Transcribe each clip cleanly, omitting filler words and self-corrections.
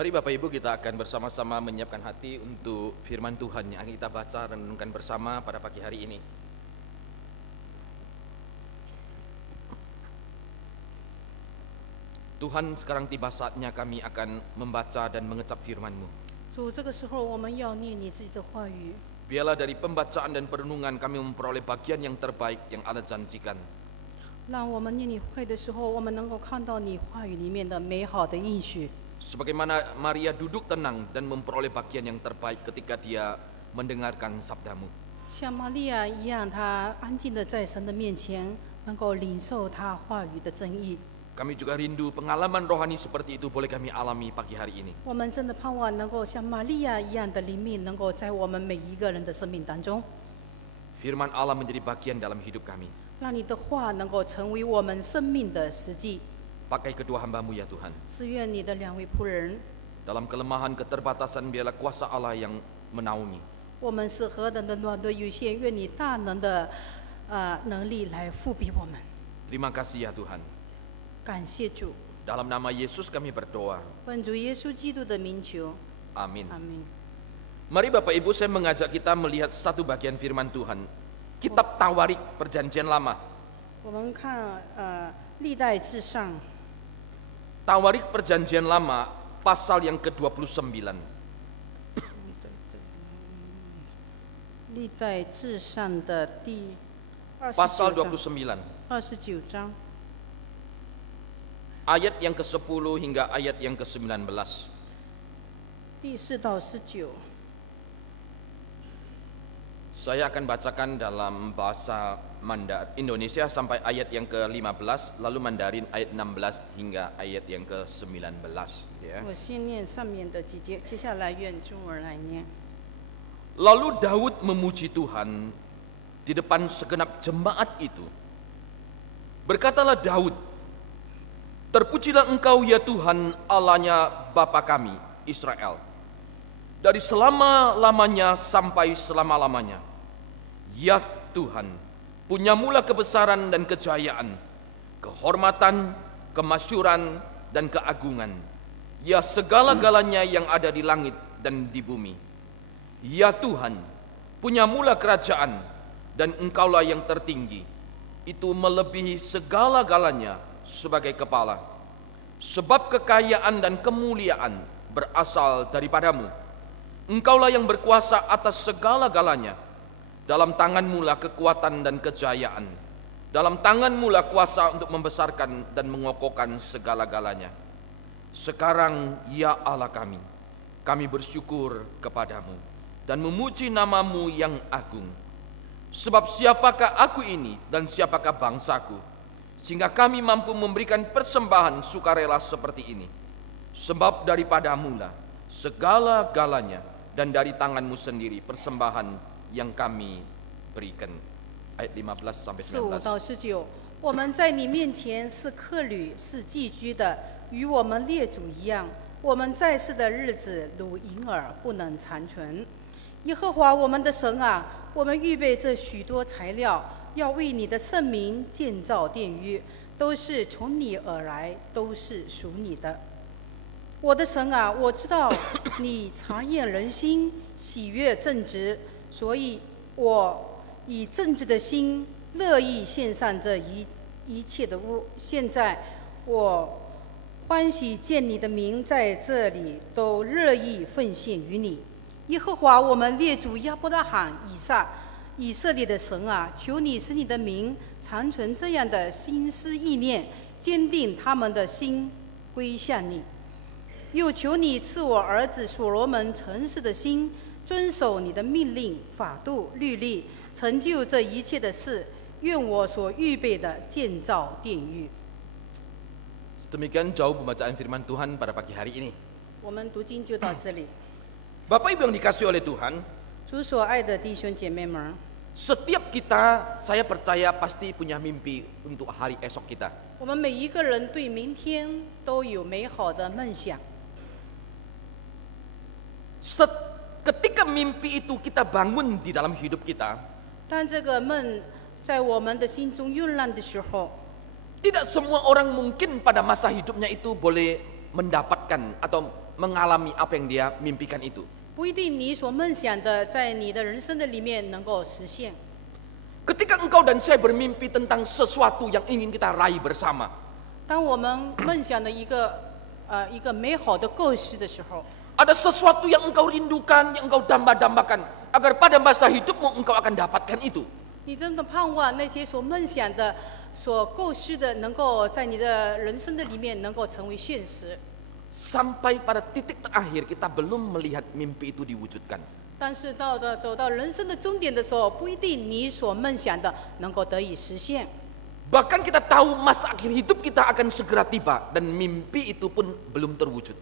Mari Bapak Ibu kita akan bersama-sama menyiapkan hati untuk firman Tuhan yang kita baca dan renungkan bersama pada pagi hari ini. Tuhan, sekarang tiba saatnya kami akan membaca dan mengecap firman-Mu. 主，这个时候我们要念你自己的话语。 Biarlah dari pembacaan dan perenungan kami memperoleh bagian yang terbaik yang Allah janjikan. 让我们念你会的时候，我们能够看到你话语里面的美好的应许。 Sebagaimana Maria duduk tenang dan memperoleh bagian yang terbaik ketika dia mendengarkan sabda-Mu. 像玛利亚一样，她安静的在神的面前，能够领受她话语的真意。 Kami juga rindu pengalaman rohani seperti itu boleh kami alami pagi hari ini. 我们真的盼望能够像玛利亚一样的灵命，能够在我们每一个人的生命当中， Firman Allah menjadi bagian dalam hidup kami. 让你的话能够成为我们生命的实际。 Pakai kedua hamba-Mu ya Tuhan. 是愿你的两位仆人， Dalam kelemahan keterbatasan biarlah kuasa Allah yang menaungi. 我们是何等的软弱有限，愿你大能的能力来复庇我们。 Terima kasih ya Tuhan. 感谢主， Dalam nama Yesus kami berdoa. 奉主耶稣基督的名求， Amin. 阿门。 Mari Bapak Ibu, saya mengajak kita melihat satu bagian firman Tuhan. Kitab Tawarik Perjanjian Lama. 我们看历代至上 Tawarik Perjanjian Lama pasal yang ke-29. 历代至上的第 Pasal 29 29. 29章， Ayat yang ke-10 hingga ayat yang ke-19. 第4到19。 Saya akan bacakan dalam bahasa Indonesia sampai ayat yang ke-15, lalu Mandarin ayat 16 hingga ayat yang ke-19. Ya. 我先念上面的几节，接下来愿中文来念。 Lalu Daud memuji Tuhan di depan segenap jemaat itu. Berkatalah Daud, terpujilah Engkau ya Tuhan Allahnya Bapa kami, Israel, dari selama-lamanya sampai selama-lamanya. Ya Tuhan, punyamulah kebesaran dan kejayaan, kehormatan, kemasyuran, dan keagungan. Ya segala-galanya yang ada di langit dan di bumi. Ya Tuhan, punyamulah kerajaan, dan Engkaulah yang tertinggi. Itu melebihi segala-galanya sebagai kepala. Sebab kekayaan dan kemuliaan berasal daripadamu. Engkaulah yang berkuasa atas segala-galanya. Dalam tanganmu lah kekuatan dan kejayaan. Dalam tanganmu lah kuasa untuk membesarkan dan mengokohkan segala-galanya. Sekarang ya Allah kami bersyukur kepadamu dan memuji namamu yang agung. Sebab siapakah aku ini dan siapakah bangsaku, sehingga kami mampu memberikan persembahan sukarela seperti ini. Sebab daripadamu lah segala-galanya, dan dari tanganmu sendiri persembahan yang kami berikan. Ayat 15 sampai 15 到 19. 19，我们在你面前是客旅，是寄居的，与我们列祖一样。我们在世的日子如婴儿，不能长存。耶和华我们的神啊，我们预备这许多材料，要为你的圣名建造殿宇，都是从你而来，都是属你的。我的神啊，我知道你察验人心，喜悦正直，所以我以正直的心乐意献上这一切的物。现在我欢喜见你的名在这里，都乐意奉献于你。耶和华我们列祖亚伯拉罕、以色列的神啊，求你使你的名长存这样的心思意念，坚定他们的心归向你。又求你赐我儿子所罗门诚实的心，遵守你的命令、法度、律例，成就这一切的事。愿我所预备的建造殿宇。 Demikian jauh pembacaan firman Tuhan pada pagi hari ini. 我们读经就到这里。 Bapak Ibu yang dikasihi oleh Tuhan, 主所爱的弟兄姐妹们， setiap kita, saya percaya pasti punya mimpi untuk hari esok kita. 我们每一个人对明天都有美好的梦想。 Ketika mimpi itu kita bangun di dalam hidup kita, 当这个梦在我们的心中酝酿的时候， tidak semua orang mungkin pada masa hidupnya itu boleh mendapatkan atau mengalami apa yang dia mimpikan itu. 不一定你所梦想的在你的人生的里面能够实现。 Ketika engkau dan saya bermimpi tentang sesuatu yang ingin kita raih bersama, 当我们梦想的一个美好的构思的时候， ada sesuatu yang engkau rindukan, yang engkau dambakan agar pada masa hidupmu engkau akan dapatkan itu. 你真的盼望那些所梦想的、所构思的，能够在你的人生的里面能够成为现实。 Sampai pada titik terakhir kita belum melihat mimpi itu diwujudkan. 但是走到人生的终点的时候，不一定你所梦想的能够得以实现。 Bahkan kita tahu masa akhir hidup kita akan segera tiba dan mimpi itu pun belum terwujud.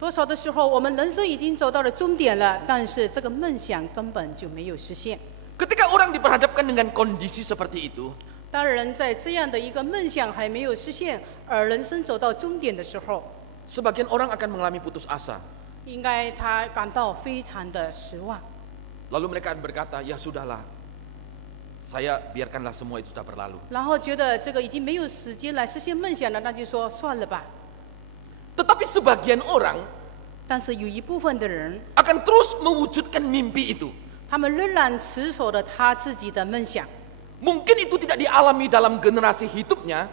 多少的时候，我们人生已经走到了终点了，但是这个梦想根本就没有实现。 Ketika orang diperhadapkan dengan kondisi seperti itu, 当人在这样的一个梦想还没有实现，而人生走到终点的时候， sebagian orang akan mengalami putus asa. 应该他感到非常的失望。 Lalu mereka akan berkata, ya sudahlah, saya biarkanlah semua itu sudah berlalu. 然后觉得这个已经没有时间来实现梦想了，那就说算了吧。 Tetapi sebagian orang 但是有一部分的人， akan terus mewujudkan mimpi itu. 他们仍然持守了他自己的梦想。 Mungkin itu tidak dialami dalam generasi hidupnya,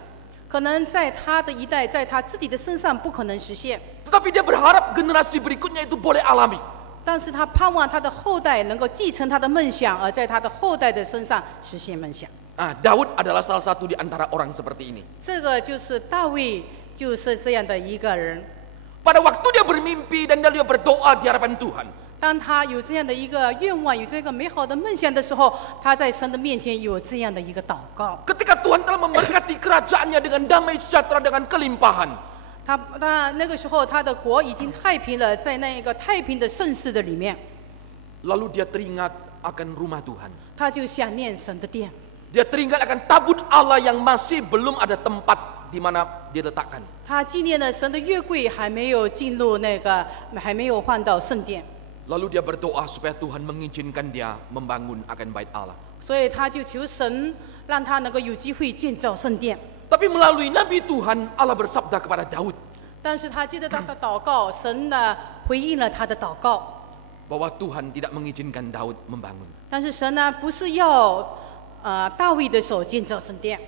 可能在他的一代，在他自己的身上不可能实现， tetapi dia berharap generasi berikutnya itu boleh alami. 但是他盼望他的后代能够继承他的梦想，而在他的后代的身上实现梦想。 Daud adalah salah satu di antara orang seperti ini. 这个就是大卫，就是这样的一个人。 Pada waktu dia bermimpi dan dia berdoa di hadapan Tuhan, 当他有这样的一个愿望，有这个美好的梦想的时候，他在神的面前有这样的一个祷告。 ketika Tuhan telah memberkati kerajaannya dengan damai sejahtera dengan kelimpahan, 他那个时候，他的国已经太平了，在那个太平的盛世的里面， lalu dia teringat akan rumah Tuhan. 他就想念神的殿， Dia teringat akan tabut Allah yang masih belum ada tempat di mana diletakkan. 他纪念了神的约柜还没有进入还没有换到圣殿， Lalu dia berdoa supaya Tuhan mengizinkan dia membangun akan bait Allah. 所以他就求神让他能够有机会建造圣殿。 Tapi melalui Nabi Tuhan, Allah bersabda kepada Daud 但是他接着他的祷告，神呢回应了他的祷告， bahwa Tuhan tidak mengizinkan Daud membangun. 但是神呢不是要大卫的手建造圣殿。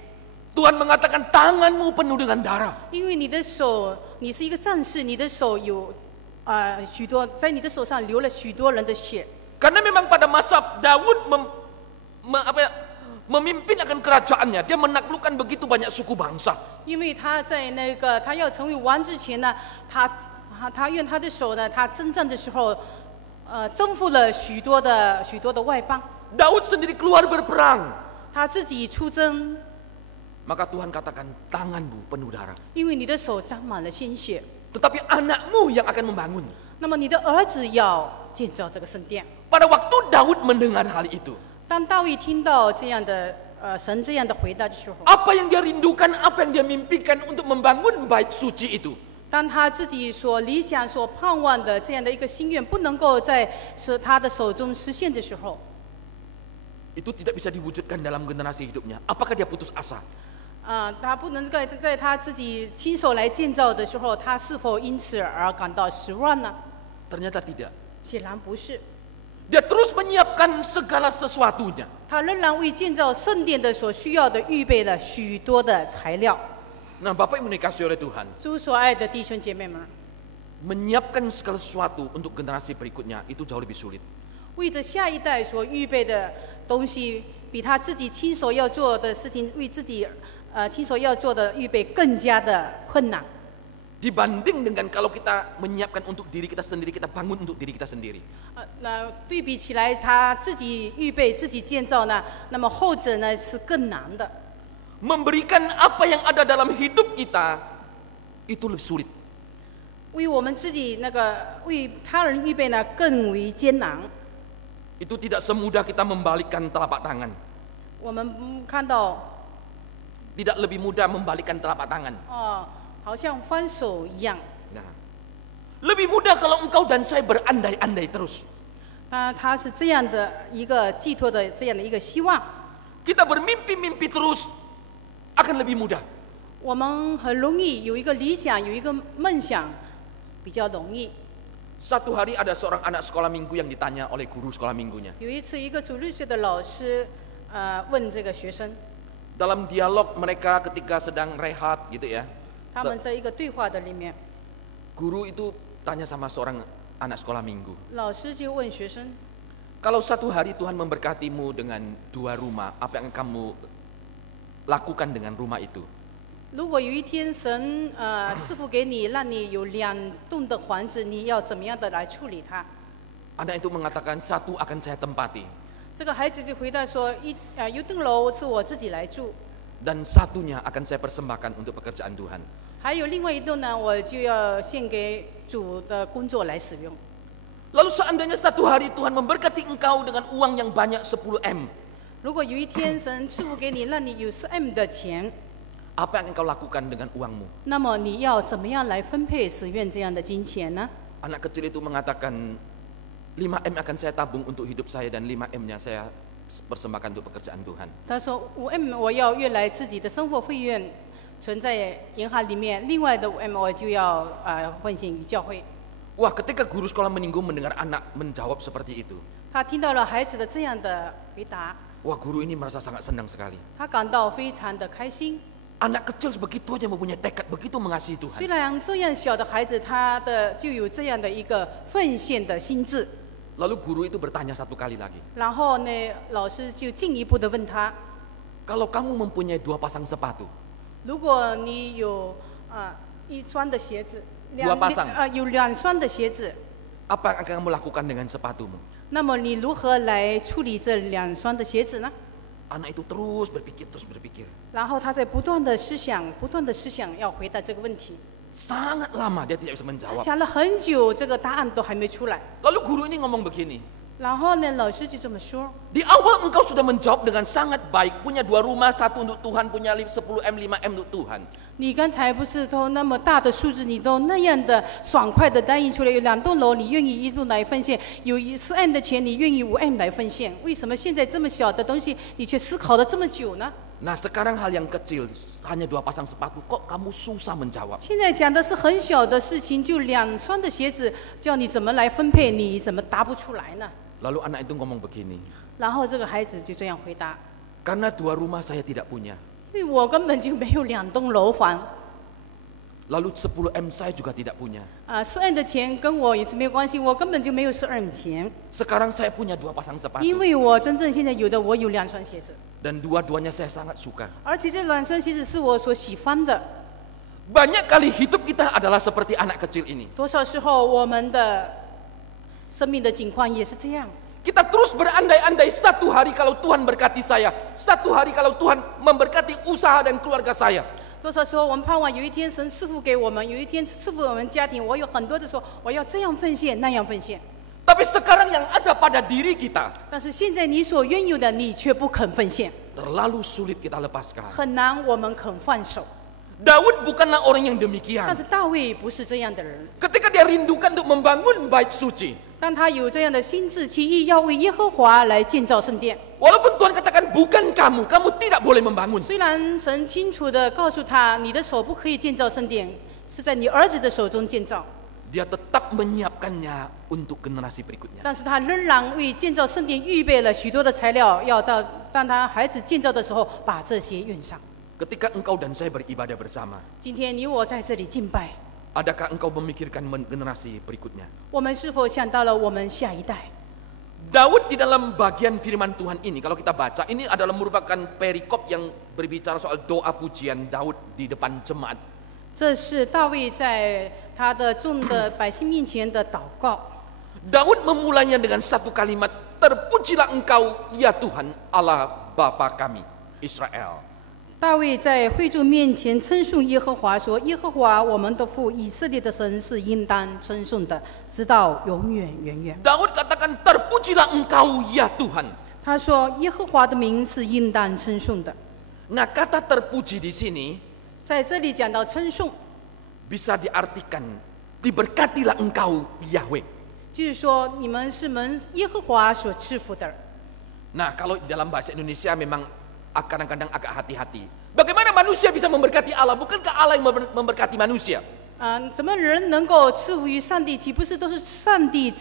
Tuhan mengatakan tanganmu penuh dengan darah. 因为你的手，你是一个战士，你的手有许多，在你的手上流了许多人的血。 Karena memang pada masa Daud memimpin akan kerajaannya, dia menaklukkan begitu banyak suku bangsa. 因为他在他要成为王之前呢，他用他的手呢，他征战的时候，征服了许多的外邦。 Daud sendiri keluar berperang. 他自己出征， Maka Tuhan katakan tanganmu penuh darah. 因为你的手沾满了鲜血。 Tetapi anakmu yang akan membangun. 那么你的儿子要建造这个圣殿。 Pada waktu Daud mendengar hal itu, 当大卫听到这样的神这样的回答的时候， apa yang dia rindukan, apa yang dia mimpikan untuk membangun bait suci itu, 当他自己所理想、所盼望的这样的一个心愿不能够在他的手中实现的时候， itu tidak bisa diwujudkan dalam generasi hidupnya. Apakah dia putus asa? 他不能在他自己亲手来建造的时候，他是否因此而感到失望呢？ Ternyata tidak. 显然不是， Dia terus menyiapkan segala sesuatunya. 他仍然为建造圣殿的所需要的预备了许多的材料。 Nah, Bapak Ibu dikasihi oleh Tuhan, 主所爱的弟兄姐妹们， menyiapkan segala sesuatu untuk generasi berikutnya itu jauh lebih sulit. 为着下一代所预备的东西，比他自己亲手要做的事情，为自己亲手要做的预备更加的困难。 Dibanding dengan kalau kita menyiapkan untuk diri kita sendiri, kita bangun untuk diri kita sendiri. 那对比起来，他自己预备、自己建造呢，那么后者呢是更难的。 Memberikan apa yang ada dalam hidup kita itu lebih sulit. 为我们自己为他人预备呢更为艰难。 Itu tidak semudah kita membalikkan telapak tangan. 我们看到 Tidak lebih mudah membalikkan telapak tangan. 好像翻手一样。 Nah, lebih mudah kalau engkau dan saya berandai-andai terus. 他是这样的一个寄托的这样的一个希望。 Kita bermimpi-mimpi terus akan lebih mudah. 我们很容易有一个理想，有一个梦想，比较容易。 Satu hari ada seorang anak sekolah minggu yang ditanya oleh guru sekolah minggunya. 有一次，一个主日学的老师问这个学生， Dalam dialog mereka ketika sedang rehat gitu ya. 他们在一个对话的里面， Guru itu tanya sama seorang anak sekolah minggu. 老师就问学生， Kalau satu hari Tuhan memberkatimu dengan 2 rumah, apa yang kamu lakukan dengan rumah itu? 如果有一天神赐福给你，让你有2栋的房子，你要怎么样的来处理它？ Anak itu mengatakan, 1 akan saya tempati. 这个孩子就回答说，一栋楼是我自己来住， Dan 1-nya akan saya persembahkan untuk pekerjaan Tuhan. 还有另外一栋呢，我就要献给主的工作来使用。 Lalu seandainya satu hari Tuhan memberkati engkau dengan uang yang banyak 10M, 如果有一天神赐福给你，让你有10M 的钱， apa yang engkau lakukan dengan uangmu? 那么你要怎么样来分配使用这样的金钱呢？ Anak kecil itu mengatakan, 5M akan saya tabung untuk hidup saya dan 5M-nya saya persembahkan untuk pekerjaan Tuhan. 他说5M 我要原来自己的生活费用存在银行里面，另外的5M 我就要奉献于教会。 Wah, ketika guru sekolah minggu mendengar anak menjawab seperti itu, 他听到了孩子的这样的回答， wah guru ini merasa sangat senang sekali. 他感到非常的开心。 Anak kecil sebegitu aja mempunyai tekad begitu mengasihi 虽 Tuhan. 然这样小的孩子，他就有这样的一个奉献的心智。 Lalu guru itu bertanya satu kali lagi, 然后呢，老师就进一步的问他， kalau kamu mempunyai 2 pasang sepatu, 如果你有1双的鞋子， Dua pasang 有2双的鞋子， apa yang akan kamu lakukan dengan sepatumu? 那么你如何来处理这2双的鞋子呢？ Anak itu terus berpikir. 然后他在不断的思想要回答这个问题。 Sangat lama dia tidak bisa 他 menjawab. 想了很久，这个答案都还没出来。 Lalu guru ini ngomong begini, 然后呢，老师就这么说： di awal engkau sudah menjawab dengan sangat baik, punya 2 rumah, 1 untuk Tuhan, punya 10M, 5M untuk Tuhan. 你刚才不是都那么大的数字，你都那样的爽快的答应出来，有2栋楼，你愿意1栋来奉献；有10M 的钱，你愿意5M 来奉献。为什么现在这么小的东西，你却思考了这么久呢？ Nah sekarang hal yang kecil, hanya 2 pasang sepatu, kok kamu susah menjawab? 现在讲的是很小的事情，就2双的鞋子，叫你怎么来分配，你怎么答不出来呢？ Lalu anak itu ngomong begini, 然后这个孩子就这样回答： karena 2 rumah saya tidak punya, 因为我根本就没有2栋楼房。 lalu 10M saya juga tidak punya. 10M 的钱跟我也是没有关系，我根本就没有10M 钱， Sekarang saya punya 2 pasang 因 sepatu 为我真正现在有的，我有2双鞋子， dan dua-duanya saya sangat suka. 而且这2双鞋子是我所喜欢的。 Banyak kali hidup kita adalah seperti anak kecil ini. 多少时候我们的生命的境况也是这样。 Kita terus berandai-andai, satu hari kalau Tuhan berkati saya, satu hari kalau Tuhan memberkati usaha dan keluarga saya. 多少时候我们盼望有一天神赐福给我们，有一天赐福我们家庭。我有很多的时候，我要这样奉献，那样奉献。 Tapi sekarang yang ada pada diri kita 但是现在你所拥有的，你却不肯奉献， terlalu sulit kita lepaskan. 很难我们肯放手。 Daud bukanlah orang yang 但 demikian. 是大卫不是这样的人， Ketika dia rindukan untuk membangun bait suci, 当他有这样的心志起意，要为耶和华来建造圣殿。 walaupun Tuhan katakan bukan kamu, kamu tidak boleh membangun. 虽然神清楚的告诉他，你的手不可以建造圣殿，是在你儿子的手中建造， Dia tetap menyiapkannya untuk generasi berikutnya. 但是他仍然为建造圣殿预备了许多的材料，要当他孩子建造的时候把这些运上。 Ketika engkau dan saya beribadah bersama, 今天你我在这里敬拜， adakah engkau memikirkan generasi berikutnya? 我们是否想到了我们下一代？ Daud di dalam bagian firman Tuhan ini, kalau kita baca, ini adalah merupakan perikop yang berbicara soal doa pujian Daud di depan jemaat. 这是大卫在他的众的百姓面前的祷告。 Daud memulainya dengan satu kalimat, terpujilah engkau ya Tuhan Allah Bapa kami Israel. 大卫在会众面前称颂耶和华说：“耶和华我们的父以色列的神是应当称颂的，直到永远远远。” Daud katakan terpujilah engkau ya Tuhan. 他说：“耶和华的名是应当称颂的。 Nah kata terpuji di sini ”在这里讲到称颂， bisa diartikan diberkatilah engkau Yahweh. 就是说你们是蒙耶和华所赐福的。 Nah kalau di dalam bahasa Indonesia memang kadang-kadang agak hati-hati. Bagaimana manusia bisa memberkati Allah? Bukankah Allah yang memberkati manusia? 怎么人能够赐福于上帝？岂不是都是上帝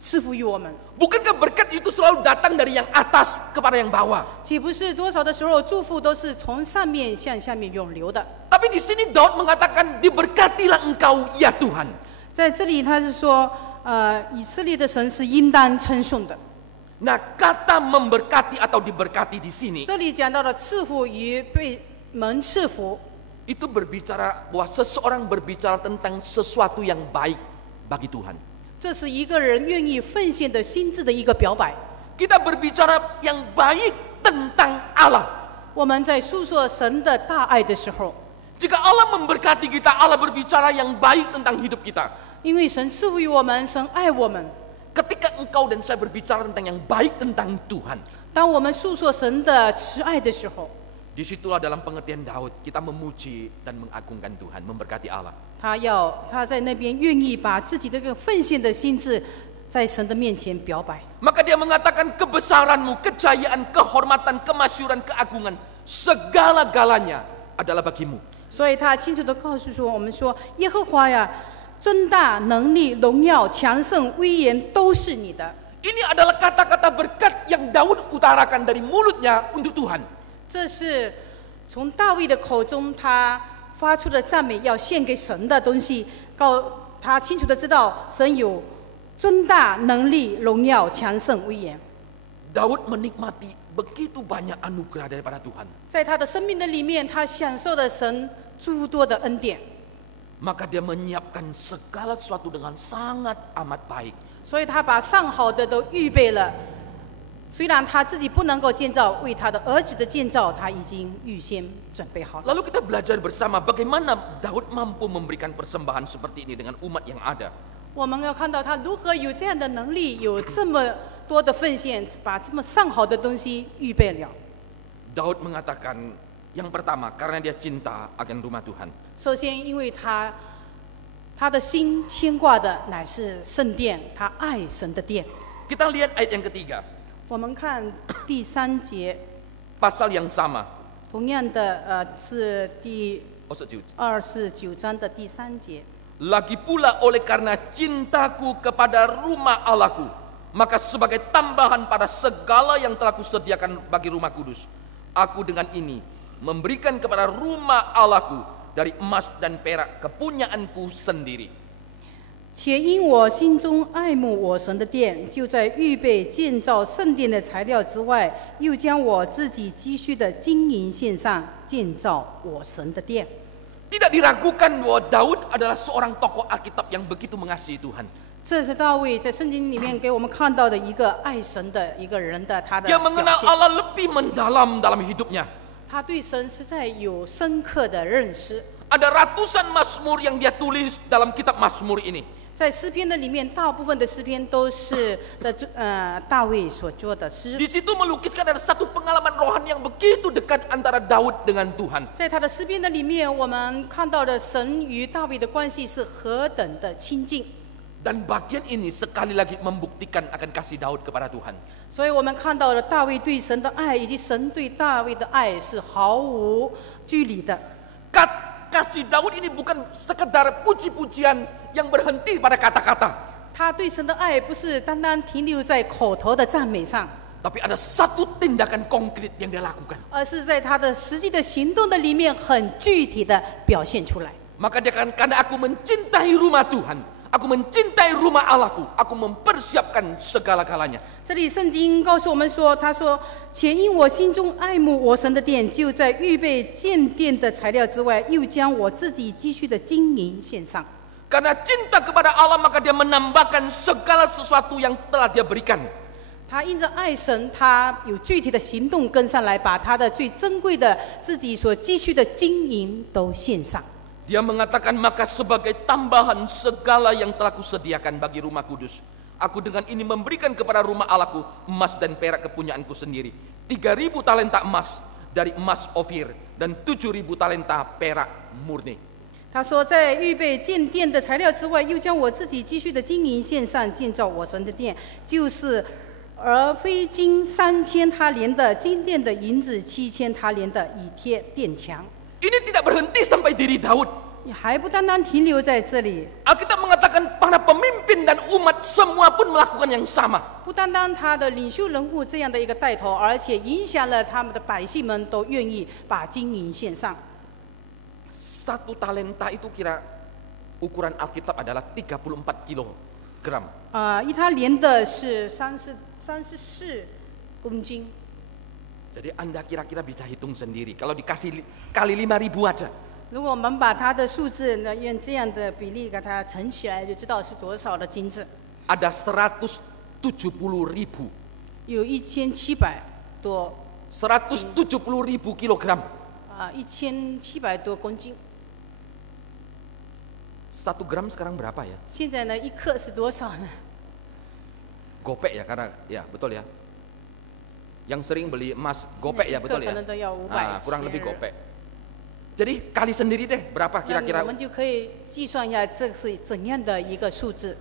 赐福于我们？ Bukankah berkat itu selalu datang dari yang atas kepada yang bawah? 岂不是多少的时候祝福都是从上面向下面涌流的？ Tapi di sini Daud mengatakan, diberkatilah engkau ya Tuhan. 在这里他是说，以色列的神是应当称颂的。 Nah, kata memberkati atau diberkati di sini 这里讲到了赐福与被蒙赐福， itu berbicara bahwa seseorang berbicara tentang sesuatu yang baik bagi Tuhan. 这是一个人愿意奉献的心智的一个表白。 Kita berbicara yang baik tentang Allah. 我们在诉说神的大爱的时候， Jika Allah memberkati kita, Allah berbicara yang baik tentang hidup kita. 因为神赐福于我们，神爱我们。 Ketika engkau dan saya berbicara tentang yang baik tentang Tuhan, 当我们诉说神的慈爱的时候， disitulah dalam pengertian Daud kita memuji dan mengagungkan Tuhan, memberkati Allah. 他在那边愿意把自己的这个奉献的心智在神的面前表白。 Maka dia mengatakan kebesaranmu, kejayaan, kehormatan, kemasyuran, keagungan, segala-galanya adalah bagimu. 所以他清楚地告诉我们说，耶和华呀，尊大、能力、荣耀、强盛、威严都是你的。 Ini adalah kata-kata berkat yang Daud utarakan dari mulutnya untuk Tuhan. 这是从大卫的口中他发出的赞美，要献给神的东西。他清楚地知道，神有尊大、能力、荣耀、强盛、威严。 Daud menikmati begitu banyak anugerah daripada Tuhan. 在他的生命的里面，他享受了神诸多的恩典。 Maka dia menyiapkan segala sesuatu dengan sangat amat baik. 所以他把上好的都预备了。虽然他自己不能够建造，为他的儿子的建造，他已经预先准备好了。 Lalu kita belajar bersama bagaimana Daud mampu memberikan persembahan seperti ini dengan umat yang ada. 我们要看到他如何有这样的能力，有这么多的奉献，把这么上好的东西预备了。 Daud mengatakan yang pertama karena dia cinta akan rumah Tuhan. 首先，因为他的心牵挂的乃是圣殿，他爱神的殿。 Kita lihat ayat yang ketiga, 我们看第3节， pasal yang sama. 同样的是第 29. 29章的第3节。 Lagi pula oleh karena cintaku kepada rumah Allahku, maka sebagai tambahan pada segala yang telah kusediakan bagi rumah kudus, aku dengan ini memberikan kepada rumah Allahku dari emas dan perak kepunyaanku sendiri. 且因我心中爱慕我神的殿，就在预备建造圣殿的材料之外，又将我自己积蓄的金银献上，建造我神的殿。 Tidak diragukan bahwa Daud adalah seorang tokoh Alkitab yang begitu mengasihi Tuhan. 这是大卫在圣经里面给我们看到的一个爱神的一个人的他的 Dia 表 mengenal 现。 Allah lebih mendalam dalam hidupnya. 他对神实在有深刻的认识。 Ada ratusan mazmur yang dia tulis dalam kitab Mazmur ini. 在诗篇的里面，大部分的诗篇都是大卫所做的诗。 Di situ melukiskan ada satu pengalaman rohani yang begitu dekat antara Daud dengan Tuhan. 在他的诗篇的里面，我们看到的神与大卫的关系是何等的亲近。 Dan bagian ini sekali lagi membuktikan akan kasih Daud kepada Tuhan. 所以我们看到了大卫对神的爱，以及神对大卫的爱是毫无距离的。 Kasih Daud ini bukan sekedar puji-pujian yang berhenti pada kata-kata. 他对神的爱不是单单停留在口头的赞美上， Tapi ada satu tindakan konkret yang dia lakukan. 而是在他的实际的行动的里面很具体的表现出来。 Maka dia katakan, karena aku mencintai rumah Tuhan, aku mencintai rumah Allahku, aku mempersiapkan segala-galanya. 这里圣经告诉我们说，他说：“且因我心中爱慕我神的殿，就在预备建殿的材料之外，又将我自己积蓄的金银献上。” Karena cinta kepada Allah, maka dia menambahkan segala sesuatu yang telah dia berikan. 他因着爱神，他有具体的行动跟上来，把他的最珍贵的自己所积蓄的金银都献上。 Dia mengatakan, maka sebagai tambahan segala yang telah kusediakan bagi rumah kudus, aku dengan ini memberikan kepada rumah Allahku emas dan perak kepunyaanku sendiri. 3.000 talenta emas dari emas Ofir dan 7.000 talenta perak murni. 他说，在预备建殿的材料之外，又将我自己积蓄的金银献上，建造我神的殿，就是而非金3000他连的金殿的银子7000他连的以贴殿墙。 Ini tidak berhenti sampai diri Daud. 你还不单单停留在这里， Alkitab mengatakan para pemimpin dan umat semua pun melakukan yang sama. 不单单他的领袖人物这样的一个带头，而且影响了他们的百姓们都愿意把金银献上。 Satu talenta itu kira ukuran Alkitab adalah 34 kilogram. 一他连的是34公斤。 Jadi Anda kira-kira bisa hitung sendiri. Kalau dikasih kali 5.000 aja. 如果我们把它的数字呢，用这样的比例给它乘起来，就知道是多少的金子。 Ada 170.000. 有1700多170.000 kilogram. 1700多公斤。 1 gram sekarang berapa ya? 现在呢，一克是多少呢？ Gopek ya, karena ya betul ya. Yang sering beli emas gopek ya, betul ya. 可能都要500 kurang lebih gopek. Jadi kali sendiri deh berapa 那 kira-kira? 我们就可以计算一下这是怎样的一个数字。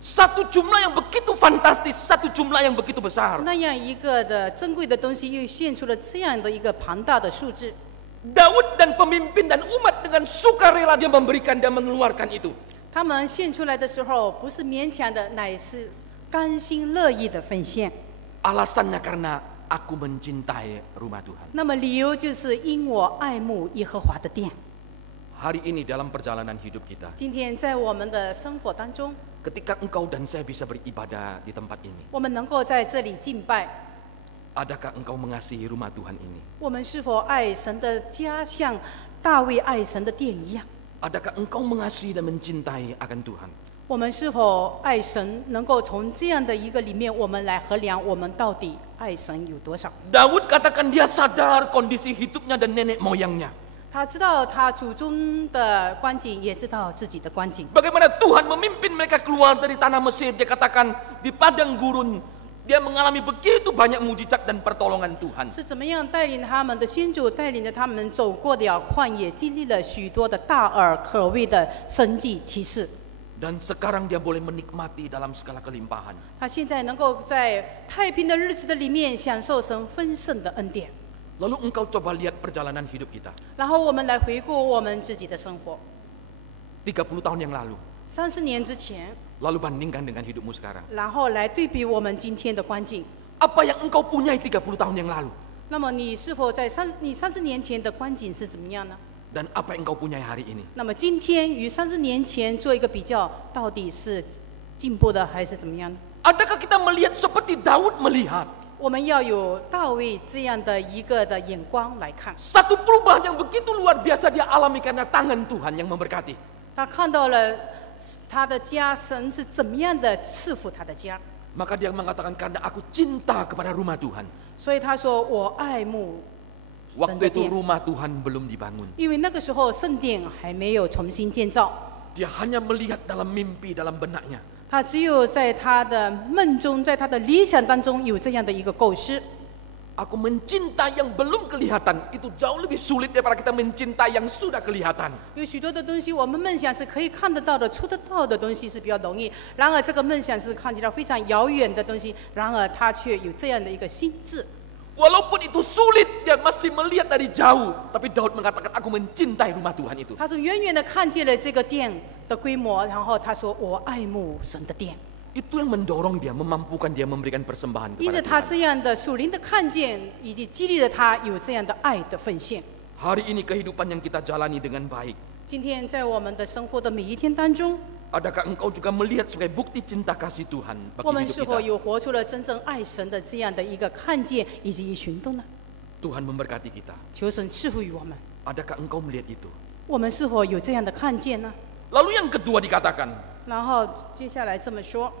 Satu jumlah yang begitu fantastis, satu jumlah yang begitu besar. 那样一个的珍贵的东西，又献出了这样的一个庞大的数字。 Daud dan pemimpin dan umat dengan sukarela dia memberikan dan mengeluarkan itu. 他们献出来的时候，不是勉强的，乃是甘心乐意的奉献。 Alasannya karena aku mencintai rumah Tuhan. 那么理由就是因我爱慕耶和华的殿。 Hari ini dalam perjalanan hidup kita, 今天在我们的生活当中， ketika engkau dan saya bisa beribadah di tempat ini, 我们能够在这里敬拜， adakah engkau mengasihi rumah Tuhan ini? 我们是否爱神的家像大卫爱神的殿一样？ Adakah engkau mengasihi dan mencintai akan Tuhan? 我们是否爱神？能够从这样的一个里面，我们来衡量我们到底爱神有多少？ Daud katakan dia sadar kondisi hidupnya dan nenek moyangnya. 他知道他祖宗的光景，也知道自己的光景。 Bagaimana Tuhan memimpin mereka keluar dari tanah Mesir. Dia katakan di padang gurun dia mengalami begitu banyak mujizat dan pertolongan Tuhan. 是怎么样带领他们的先祖，带领着他们走过了旷野，经历了许多的大而可畏的神迹奇事。 Dan sekarang dia boleh menikmati dalam segala kelimpahan. 他现在能够在太平的日子的里面享受神丰盛的恩典。 Lalu engkau coba lihat perjalanan hidup kita. 然后我们来回顾我们自己的生活30 tahun yang lalu. ，30年之前， Lalu bandingkan dengan hidupmu sekarang. 然后来对比我们今天的光景。 Apa yang engkau punyai 30 tahun yang lalu? 那么你是否在30年前的光景是怎么样呢？ Dan apa yang engkau punyai hari ini? 那么今天与30年前做一个比较，到底是进步的还是怎么样呢？ Adakah kita melihat seperti Daud melihat? 我们要有大卫这样的一个的眼光来看。 Satu perubahan yang begitu luar biasa dia alami karena tangan Tuhan yang memberkati. 他看到了他的家，神是怎么样的赐福他的家， Maka dia mengatakan karena aku cinta kepada rumah Tuhan. 所以他说我爱慕神 Waktu 的 itu 殿， rumah Tuhan belum dibangun. 因为那个时候圣殿还没有重新建造， Dia hanya melihat dalam mimpi dalam benaknya. 他只有在他的梦中，在他的理想当中有这样的一个构思。 Aku mencintai yang belum kelihatan. Itu jauh lebih sulit daripada kita mencintai yang sudah kelihatan. 有许多的东西，我们梦想是可以看得到的、触得到的东西是比较容易，然而这个梦想是看起来非常遥远的东西，然而他却有这样的一个心智。 Walaupun itu sulit, dia masih melihat dari jauh. Tapi Daud mengatakan, aku mencintai rumah Tuhan itu. 他是远远的看见了这个殿的规模，然后他说：“我爱慕神的殿。” Itu yang mendorong dia, memampukan dia memberikan persembahan 因着 kepada 他 Tuhan. 这样的属灵的看见，以及激励了他有这样的爱的奉献。 Hari ini kehidupan yang kita jalani dengan baik. 今天在我们的生活的每一天当中， Adakah engkau juga melihat sebagai bukti cinta kasih Tuhan 我 bagi 们 hidup 是否 kita? 有活出了真正爱神的这样的一个看见以及行动呢？ Tuhan memberkati kita. 求神赐福于我们。 Adakah engkau melihat itu? 我们是否有这样的看见呢？ Lalu yang kedua dikatakan, 然后接下来这么说，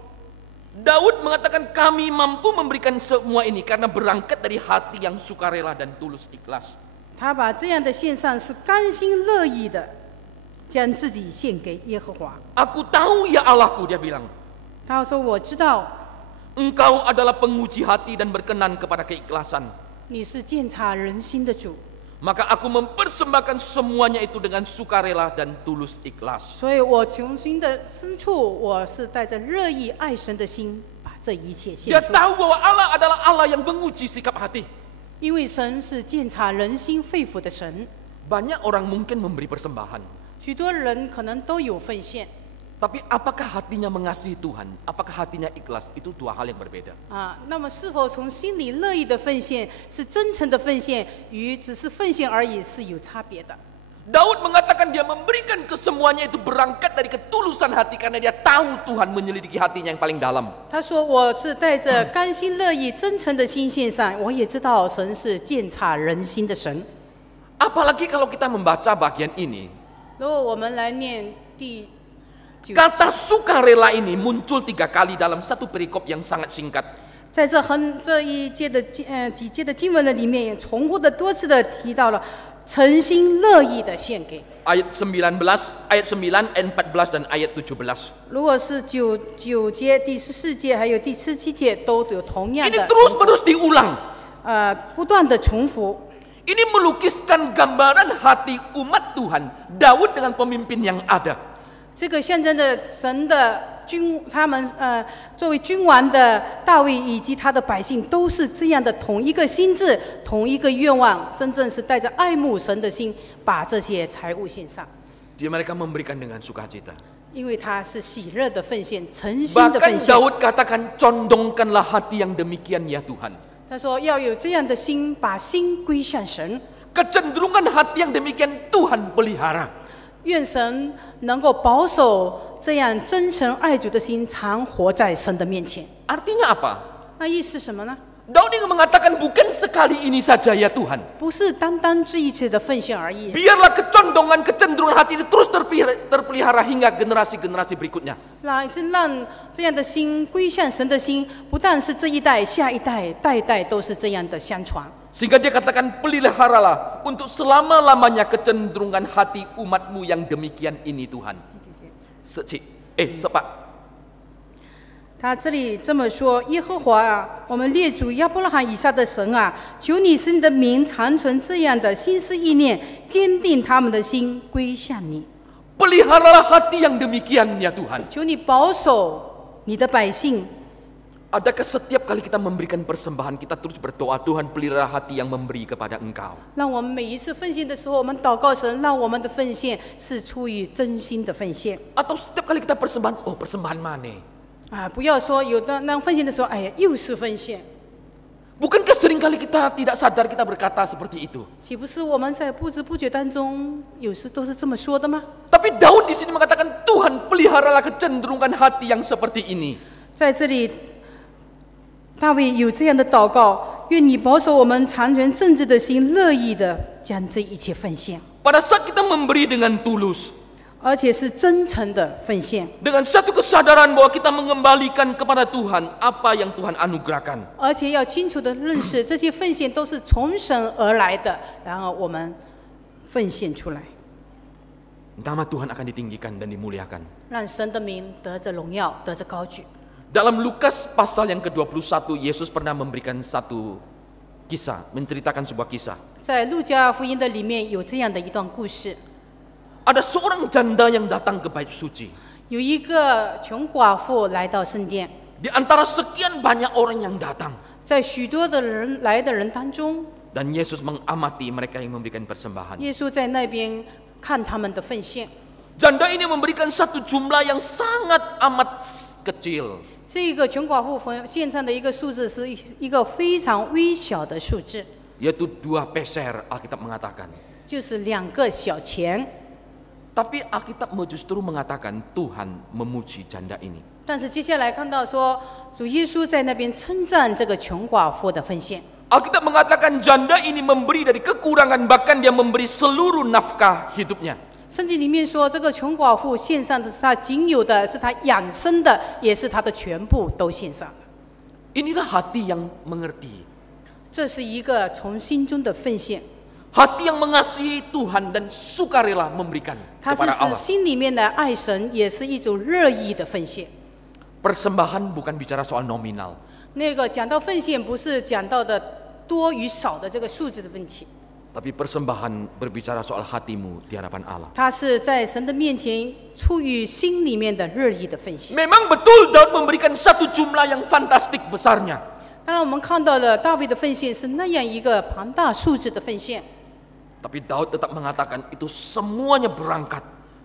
Daud mengatakan kami mampu memberikan semua ini karena berangkat dari hati yang sukarela dan tulus ikhlas. 他把这样的献上是甘心乐意的，将自己献给耶和华。 Aku tahu ya Allahku, dia bilang. 他说：“我知道 Engkau adalah penguji hati dan berkenan kepada keikhlasan. 你是鉴察人心的主， Maka aku mempersembahkan semuanya itu dengan sukarela dan tulus ikhlas. 所以我从心的深处，我是带着热意爱神的心，把这一切献 Dia 出。 tahu bahwa Allah adalah Allah yang menguji sikap hati. 因为神是鉴察人心肺腑的神。 Banyak orang mungkin memberi persembahan. 许多人可能都有奉献 Tapi apakah hatinya mengasihi Tuhan? Apakah hatinya ikhlas? Itu dua hal yang berbeda. 啊，那么是否从心里乐意的奉献，是真诚的奉献，与只是奉献而已是有差别的。 Daud mengatakan dia memberikan kesemuanya itu berangkat dari ketulusan hati karena dia tahu Tuhan menyelidiki hatinya yang paling dalam. 他说：“我是带着甘心乐意、真诚的心献上，我也知道神是鉴察人心的神。 Apalagi kalau kita membaca bagian ini. 如果我们来念第9 Kata sukarela ini muncul 3 kali dalam satu perikop yang sangat singkat. 在这一节的几节的经文的里面，也重复的多次的提到了诚心乐意的献给。 Ayat 19, ayat 9, ayat 14 dan ayat 17. 如果是9节、第14节还有第17节都有同样 Ini 的 terus-menerus diulang. 不断的重复。 Ini melukiskan gambaran hati umat Tuhan, Daud dengan pemimpin yang ada. 这个象征着神的他们作为君王的大卫以及他的百姓，都是这样的同一个心智、同一个愿望，真正是带着爱慕神的心，把这些财物献上。 Mereka memberikan dengan sukacita. 因为他是喜乐的奉献，诚心的奉 Bahkan 献。 Daud katakan, condongkanlah hati yang demikian ya Tuhan. 他说要有这样的心，把心归向神， Kecenderungan hati yang demikian Tuhan pelihara. 愿神能够保守这样真诚爱主的心，常活在神的面前。 Artinya apa? 那意思是什么呢？ Daud ingin mengatakan bukan sekali ini saja ya Tuhan. 不是单单这一次的奉献而已。 Biarlah kecondongan, kecenderungan hati ini terus terpelihara hingga generasi-generasi berikutnya. 乃是让这样的心归向神的心，不但是这一代、下一代、代代都是这样的相传。 Sehingga dia katakan peliharalah untuk selama-lamanya kecenderungan hati umatmu yang demikian ini Tuhan. Sepak. 他这里这么说：耶和华啊，我们列祖亚伯拉罕以下的神啊，求你使你的名长存这样的心思意念，坚定他们的心归向你。 Peliharalah hati yang demikian ya Tuhan. 求你保守你的百姓。 Adakah setiap kali kita memberikan persembahan kita terus berdoa Tuhan pelihara hati yang memberi kepada Engkau? 让我们每一次奉献的时候，我们祷告神，让我们的奉献是出于真心的奉献。 Atau setiap kali kita persembahan, oh persembahan mana? 不要说有的那奉献的时候，哎呀，又是奉献。 Bukankah seringkali kita tidak sadar kita berkata seperti itu? 岂不是我们在不知不觉当中，有时都是这么说的吗？ Tapi Daud di sini mengatakan Tuhan peliharalah kecenderungan hati yang seperti ini. 在这里，大卫有这样的祷告：愿你保守我们常存正直的心，乐意的将这一切奉献， Pada saat kita memberi dengan tulus, 而且是真诚的奉献， dengan satu kesadaran bahwa kita mengembalikan kepada Tuhan apa yang Tuhan anugerahkan. 而且要清楚的认识这些奉献都是从神而来的，然后我们奉献出来， Nama Tuhan akan ditinggikan dan dimuliakan. 让神的名得着荣耀，得着高举。 Dalam Lukas pasal yang ke-21, Yesus pernah memberikan satu kisah, menceritakan sebuah kisah. 在路加福音的里面有这样的一段故事， Ada seorang janda yang datang ke bait suci. 有一个穷寡妇来到圣殿， Di antara sekian banyak orang yang datang. 在许多的人来的人当中， Dan Yesus mengamati mereka yang memberikan persembahan. 耶稣在那边看他们的奉献。 Janda ini memberikan satu jumlah yang sangat amat kecil. 这个穷寡妇献上的一个数字是一个非常微小的数字， Yaitu 2 peser, Alkitab mengatakan. 就是2个小钱。 Tapi Alkitab justru mengatakan Tuhan memuji janda ini. 但是接下来看到说，主耶稣在那边称赞这个穷寡妇的奉献。 Alkitab mengatakan janda ini memberi dari kekurangan, bahkan dia memberi seluruh nafkah hidupnya. 圣经里面说，这个穷寡妇献上的是她仅有的，是她养生的，也是她的全部都献上了。 Inilah hati yang mengerti. 这是一个从心中的奉献， Hati yang mengasihi Tuhan dan sukarela memberikan 它是 kepada 使 Allah. 心里面的爱神，也是一种热意的奉献。 Persembahan bukan bicara soal nominal. 那个讲到奉献，不是讲到的多与少的这个数字的问题， Tapi persembahan berbicara soal hatimu di hadapan Allah. 它是在神的面前出于心里面的热意的奉献。 Memang betul Daud memberikan satu jumlah yang fantastik besarnya. 当然，我们看到了大卫的奉献是那样一个庞大数字的奉献， Tapi Daud tetap mengatakan itu semuanya berangkat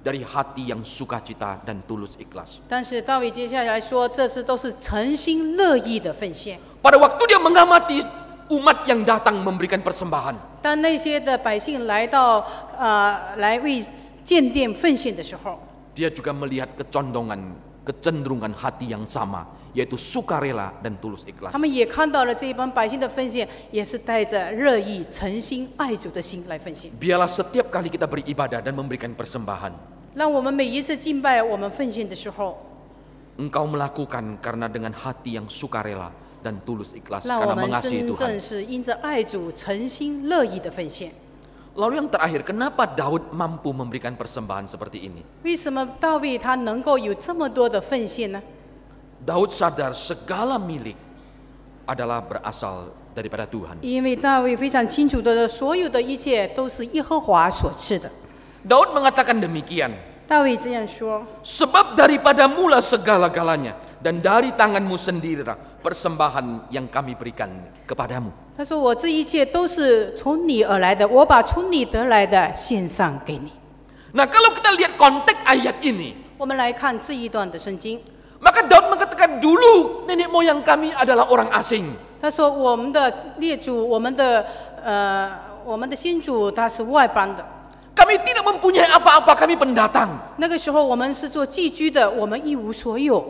dari hati yang sukacita dan tulus ikhlas. 但是大卫接下来说，这次都是诚心乐意的奉献。 Pada waktu dia mengamati umat yang datang memberikan persembahan, 当那些的百姓来到来为建殿奉献的时候， dia juga melihat kecenderungan hati yang sama, yaitu sukarela dan tulus ikhlas. 他们也看到了这一帮百姓的奉献，也是带着热意、诚心爱主的心来奉献。 Biarlah setiap kali kita beribadah dan memberikan persembahan, 让我们每一次敬拜、我们奉献的时候， engkau melakukan karena dengan hati yang sukarela dan tulus ikhlas 让 karena 我们 mengasihi 真 Tuhan. 正是因着爱主、诚心乐意的奉献。 Lalu yang terakhir, kenapa Daud mampu memberikan persembahan seperti ini? 为什么大卫他能够有这么多的奉献呢？ Daud sadar segala milik adalah berasal daripada Tuhan. 因为大卫非常清楚的，所有的一切都是耶和华所赐的。 Daud mengatakan demikian, 大卫这样说。 sebab daripada mula segala-galanya dan dari tanganmu sendirilah persembahan yang kami berikan kepadamu. 他说：“我这一切都是从你而来的，我把从你得来的献上给你。” Nah, kalau kita lihat konteks ayat ini, 我们来看这一段的圣经。 maka Daud mengatakan dulu nenek moyang kami adalah orang asing. 他说：“我们的列祖，我们的先祖，他是外邦的。 Kami tidak mempunyai apa-apa, kami pendatang. 那个时候我们是做寄居的，我们一无所有。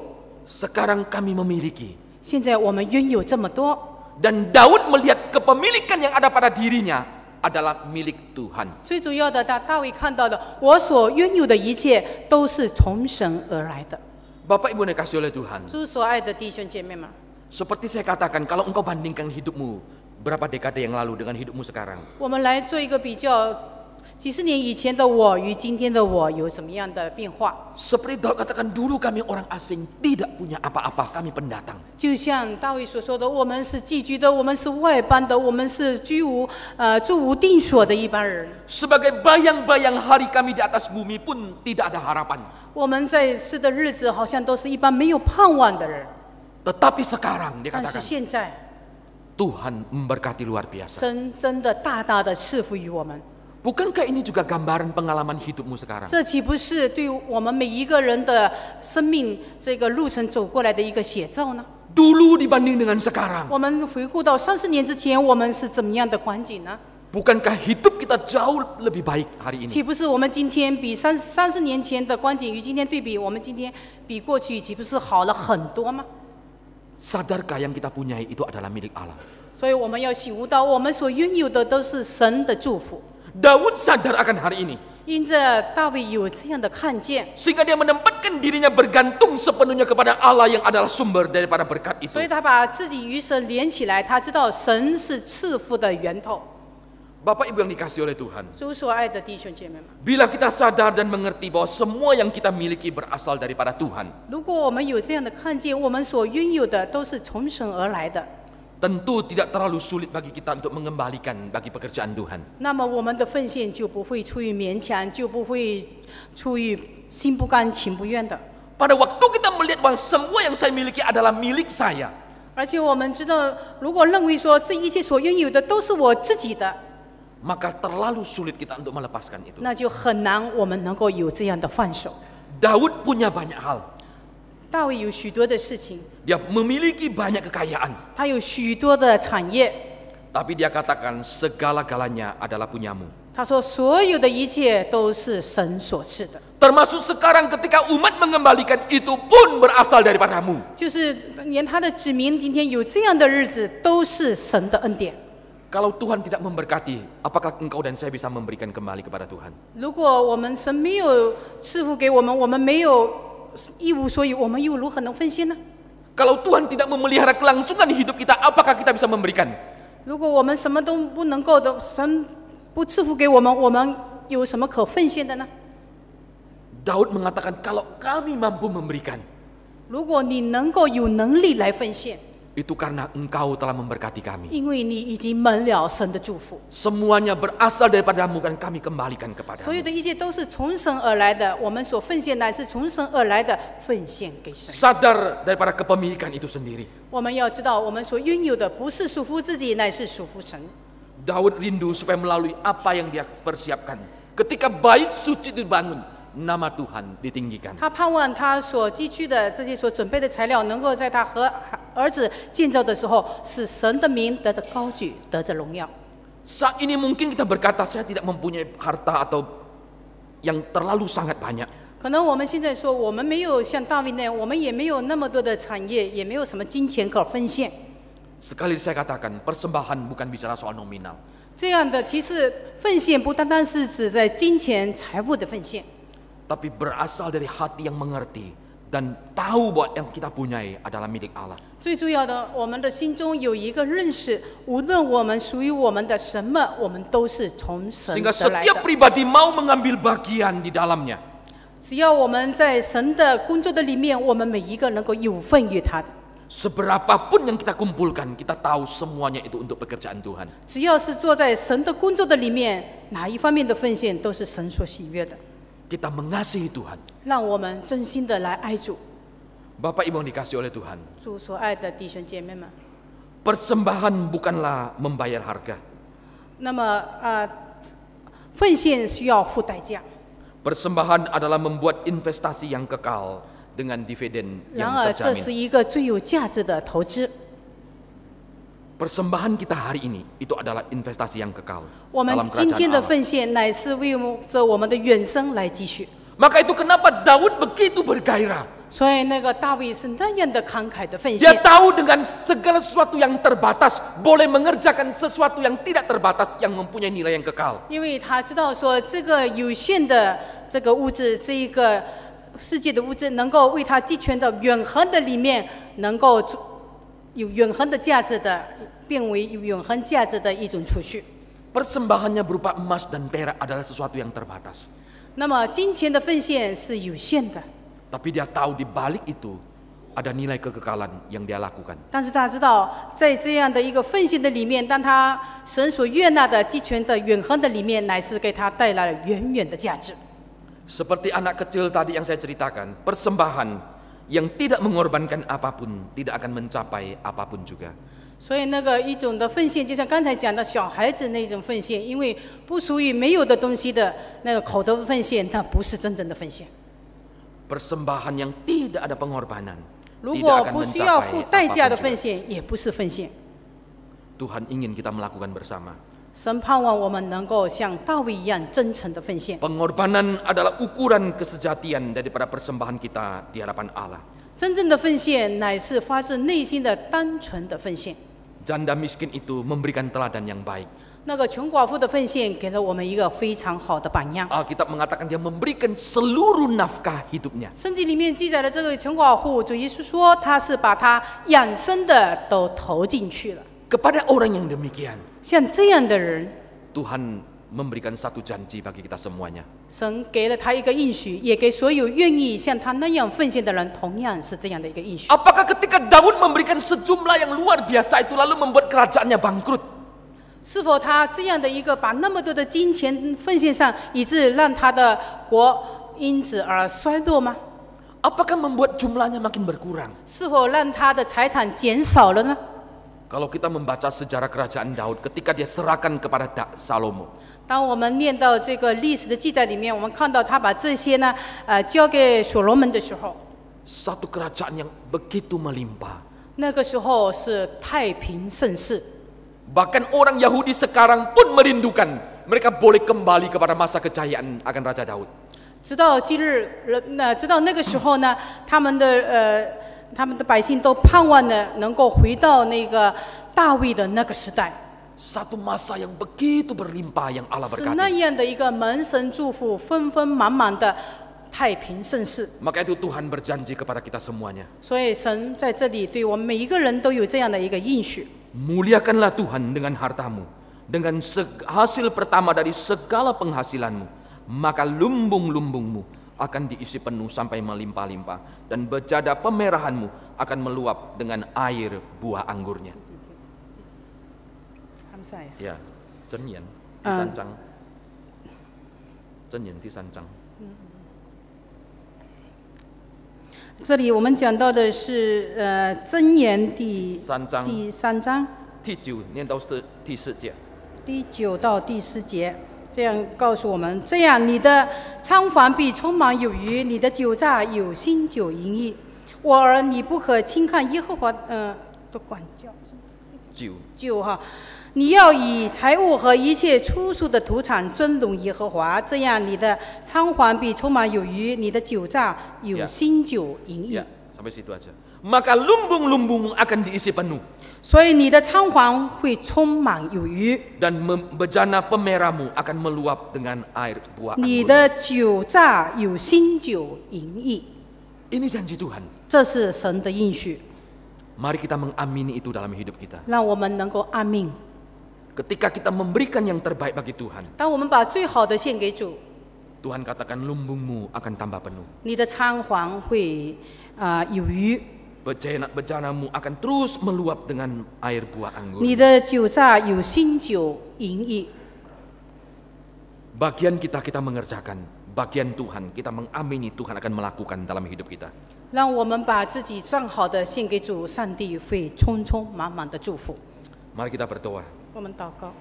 Sekarang kami memiliki. 现在我们拥有这么多。” Dan Daud melihat kepemilikan yang ada pada dirinya adalah milik Tuhan. 最主要的，大卫看到的，我所拥有的一切都是从神而来的。 Bapak Ibu yang dikasihi oleh Tuhan, 诸所爱的弟兄姐妹们， seperti saya katakan, kalau engkau bandingkan hidupmu berapa dekade yang lalu dengan hidupmu sekarang, 我们来做一个比较，几十年以前的我与今天的我有怎么样的变化？ seperti Daud katakan, dulu kami orang asing, tidak punya apa-apa, kami pendatang. 就像大卫所说的，我们是寄居的，我们是外邦的，我们是住无定所的一帮人。 Sebagai bayang-bayang hari kami di atas bumi pun tidak ada harapan. 我们在世的日子好像都是一般没有盼望的人， Tetapi sekarang dia 但是 katakan, 现在 Tuhan memberkati luar biasa. 神真的大大的赐福于我们。 Bukankah ini juga gambaran pengalaman hidupmu sekarang? 这岂不是对我们每一个人的生命这个路程走过来的一个写照呢？ Dulu dibanding dengan sekarang, 我们回顾到30年之前，我们是怎么样的光景呢？ bukankah hidup kita jauh lebih baik hari ini? 岂不是我们今天比30年前的光景与今天对比，我们今天比过去岂不是好了很多吗？ Sadarkah yang kita punyai itu adalah milik Allah? 所以我们要醒悟到，我们所拥有的都是神的祝福。 Daud sadar akan hari ini, 因着大卫有这样的看见， sehingga dia menempatkan dirinya bergantung sepenuhnya kepada Allah yang adalah sumber daripada berkat itu. 所以他把自己与神连起来，他知道神是赐福的源头。 Bapak Ibu yang dikasihi oleh Tuhan, 诸所爱的弟兄姐妹们， bila kita sadar dan mengerti bahwa semua yang kita miliki berasal daripada Tuhan, 如果我们有这样的看见，我们所拥有的都是从神而来的， tentu tidak terlalu sulit bagi kita untuk mengembalikan bagi pekerjaan Tuhan. 那么我们的奉献就不会出于勉强，就不会出于心不甘情不愿的。 Pada waktu kita melihat bahwa semua yang saya miliki adalah milik saya, 而且我们知道，如果认为说这一切所拥有的都是我自己的， maka terlalu sulit kita untuk melepaskan itu. 那就很难我们能够有这样的放手。 Daud punya banyak hal. 大卫有许多的事情， Dia memiliki banyak kekayaan. 他有许多的产业， Tapi dia katakan segala-galanya adalah punyamu. 他说所有的一切都是神所赐的， Termasuk sekarang ketika umat mengembalikan itu pun berasal daripadamu. 就是连他的子民今天有这样的日子，都是神的恩典。 Kalau Tuhan tidak memberkati, apakah engkau dan saya bisa memberikan kembali kepada Tuhan? 如果我们神没有赐福给我们，我们没有一无所有，我们又如何能奉献呢？ Kalau Tuhan tidak memelihara kelangsungan hidup kita, apakah kita bisa memberikan? 如果我们什么都不能够的，神不赐福给我们，我们有什么可奉献的呢？ Daud mengatakan kalau kami mampu memberikan, 如果你能够有能力来奉献， itu karena engkau telah memberkati kami. 因为你已经蒙了神的祝福， Semuanya berasal daripadamu dan kami kembalikan 所有 kepadamu. 的一切都是从神而来的，我们所奉献乃是从神而来的，奉献给神。 Sadar daripada kepemilikan itu sendiri. 我们要知道，我们所拥有的不是属乎自己，乃是属乎神。 Daud rindu supaya melalui apa yang dia persiapkan. Ketika bait suci dibangun, nama Tuhan ditinggikan. 他盼望他所积蓄的这些所准备的材料，能够在他和儿子建造的时候，使神的名得着高举，得着荣耀。 Saat ini mungkin kita berkata saya tidak mempunyai harta atau yang terlalu sangat banyak. 可能我们现在说，我们没有像大卫那样，我们也没有那么多的产业，也没有什么金钱可分献。 Sekali saya katakan, persembahan bukan bicara soal nominal. 这样的其实奉献不单单是指在金钱财富的奉献， Tapi berasal dari hati yang mengerti dan tahu bahwa yang kita punyai adalah milik Allah. 最重要的，我们的心中有一个认识，无论我们属于我们的什么，我们都是从神 Sehingga 得来 setiap 的。 pribadi mau mengambil bagian di dalamnya. 只要我们在神的工作的里面，我们每一个能够有份于他的。 Seberapapun yang kita kumpulkan, kita tahu semuanya itu untuk pekerjaan Tuhan. 只要是坐在神的工作的里面，哪一方面的奉献都是神所喜悦的。 Kita mengasihi Tuhan. 让我们真心的来爱主。 Bapak Ibu yang dikasih oleh Tuhan. 主所爱的弟兄姐妹们， Persembahan bukanlah membayar harga. 那么奉献需要付代价。 Persembahan adalah membuat investasi yang kekal dengan dividen 然 yang 而，这 terjamin. 是一个最有价值的投资。 Persembahan kita hari ini itu adalah investasi yang kekal 我们 dalam 今天 kerajaan 的 Allah. 奉献乃是为着我们的远生来积蓄。 Maka itu kenapa Daud begitu bergairah. 所以，那个大卫是那样的慷慨的奉 Dia 献。 tahu dengan segala sesuatu yang terbatas boleh mengerjakan sesuatu yang tidak terbatas yang mempunyai nilai yang kekal. 因为他知道说，这个有限的这个物质，这一个世界的物质，能够为他集权的永恒的里面，能够有永恒的价值的，变为有永恒价值的一种储蓄。 Persembahannya berupa emas dan perak adalah sesuatu yang terbatas. 那么，金钱的奉献是有限的， Tapi dia tahu di balik itu ada nilai kekekalan yang dia lakukan. 但是他知道，在这样的一个奉献的里面，当他神所悦纳的集权的永恒的里面，乃是给他带来了远远的价值。 Seperti anak kecil tadi yang saya ceritakan, persembahan yang tidak mengorbankan apapun tidak akan mencapai apapun juga. 所以那个一种的奉献，就像刚才讲的小孩子那种奉献，因为不属于没有的东西的那个口头奉献，那不是真正的奉献。 Persembahan yang tidak ada pengorbanan 如 tidak 果 akan 不需要 mencapai 付代价的 apapun 奉 juga. 献，也不是奉献。 Tuhan ingin kita melakukan bersama. 神盼望我们能够像大卫一样真诚的奉献。 Pengorbanan adalah ukuran kesejatian daripada persembahan kita di hadapan Allah. 真正的奉献乃是发自内心的单纯的奉献。 Janda miskin itu memberikan teladan yang baik. 那个穷寡妇的奉献给了我们一个非常好的榜样。 Alkitab mengatakan dia memberikan seluruh nafkah hidupnya. 圣经里面记载了这个穷寡妇，主耶稣说他是把他养生的都投进去了。 Kepada orang yang demikian, 像这样的人， Tuhan memberikan satu janji bagi kita semuanya. 神给了他一个应许，也给所有愿意像他那样奉献的人，同样是这样的一个应许。 Apakah ketika Daud memberikan sejumlah yang luar biasa itu lalu membuat kerajaannya bangkrut? 是否他这样的一个把那么多的金钱奉献上，以致让他的国因此而衰落吗？ Apakah membuat jumlahnya makin berkurang? 是否让他的财产减少了呢？ Kalau kita membaca sejarah kerajaan Daud ketika dia serahkan kepada Salomo, 当我们念到这个历史的记载里面，我们看到他把这些呢，交给所罗门的时候， satu kerajaan yang begitu melimpah. 那个时候是太平盛世。 Bahkan orang Yahudi sekarang pun merindukan mereka boleh kembali kepada masa kejayaan akan Raja Daud. 直到今日，直到那个时候呢，他们的百姓都盼望呢，能够回到那个大卫的那个时代， Satu masa yang begitu berlimpah yang Allah 是那 berkati. 样的一个蒙神祝福、丰丰满满的太平盛世。 Maka itu Tuhan berjanji kepada kita semuanya. 所以神在这里对我们每一个人都有这样的一个应许。 Muliakanlah Tuhan dengan hartamu, dengan hasil pertama dari segala penghasilanmu, maka lumbung-lumbungmu akan diisi penuh sampai melimpah-limpah, dan bejada pemerahanmu akan meluap dengan air buah anggurnya. Ya, 箴言第三章，箴言第三章。这里我们讲到的是箴言第三章第3章第9念到第4节。第9到第10节。这样告诉我们，这样你的仓房必充满有余，你的酒榨有新酒盈溢。我儿，你不可轻看耶和华的管教。就哈，你要以财物和一切出售的土产尊荣耶和华，这样你的仓房必充满有余，你的酒榨有新酒盈溢。Sampai situ aja. Maka lumbung-lumbung akan diisi penuh. 所以你的仓房会充满有余， Dan bejana pemerahmu akan meluap dengan air buah 你 anggur. 的酒榨有新酒盈溢。 Ini janji Tuhan. 这是神的应许， Mari kita mengamini itu dalam hidup kita. 让我们能够安命。 Ketika kita memberikan yang terbaik bagi Tuhan, 当我们把最好的献给主， Tuhan katakan lumbungmu akan tambah penuh. 你的仓房会有余， Bejanamu akan terus meluap dengan air buah anggur. 你的酒榨有新酒盈溢。 Bagian kita mengerjakan, bagian Tuhan kita mengamini Tuhan akan melakukan dalam hidup kita. 让我们把自己最好的献给主，上帝会充充满满的祝福。 Mari kita berdoa. 我们祷告，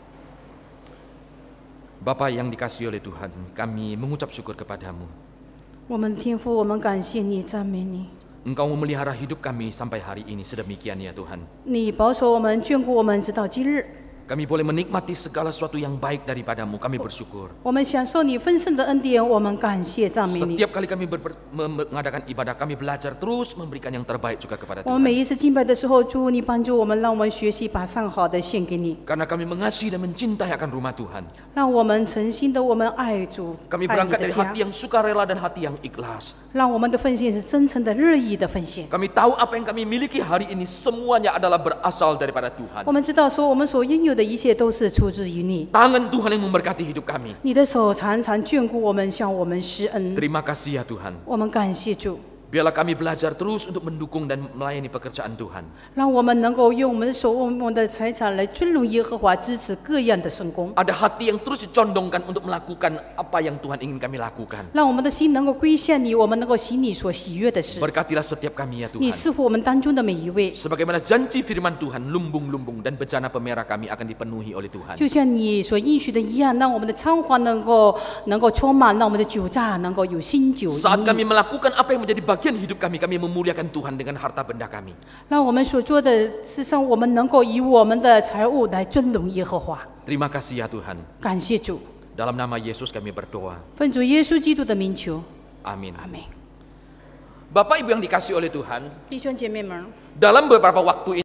Bapa yang dikasihi oleh Tuhan, kami mengucap syukur kepadamu. 我们天父，我们感谢你，赞美你。 Engkau memelihara hidup kami sampai hari ini sedemikian ya Tuhan. 你保守我们，眷顾我们，直到今日。 Kami boleh menikmati segala sesuatu yang baik daripadamu, kami bersyukur. 我们享受你丰盛的恩典，我们感谢赞美你。 Setiap kali kami mengadakan ibadah, kami belajar terus memberikan yang terbaik juga kepada 我们每 Tuhan. 一次敬拜的时候，主你帮助我们，让我们学习把上好的献给你， Karena kami mengasihi dan mencintai akan rumah Tuhan. 让我们诚心的我们爱主， Kami 爱你 berangkat 的 dari 家， hati yang sukarela dan hati yang ikhlas. 让我们的奉献是真诚的、乐意的奉献。 Kami tahu apa yang kami miliki hari ini semuanya adalah berasal daripada Tuhan. 我们知道说，我们所拥有的一切都是出自于你， Tangan Tuhan yang memberkati hidup kami. 你的手常常眷顾我们，向我们施恩。 Terima kasih ya Tuhan. 我们感谢主， Biarlah kami belajar terus untuk mendukung dan melayani pekerjaan Tuhan. 让我们能够用我们的手、我们的财产来尊荣耶和华，支持各样的圣工， Ada hati yang terus dicondongkan untuk melakukan apa yang Tuhan ingin kami lakukan. 让我们的心能够归向你，我们能够行你所喜悦的事。 Berkatilah setiap kami ya 你 Tuhan. 赐福我们当中的每一位， Sebagaimana janji firman Tuhan, lumbung-lumbung dan bejana pemerah kami akan dipenuhi oleh Tuhan. 就像你所应许的一样，让我们的仓房能够充满，让我们的酒榨能够有新酒盈 Saat 溢。 kami melakukan apa yang menjadi bagian hidup kami, kami memuliakan Tuhan dengan harta benda kami. 让我们所做的事上，我们能够以我们的财物来尊荣耶和华。 Terima kasih ya Tuhan. 感谢主， Dalam nama Yesus kami berdoa. 奉主耶稣基督的名求， Amin. 阿门。 Bapak Ibu yang dikasihi oleh Tuhan, 弟兄姐妹们， dalam beberapa waktu ini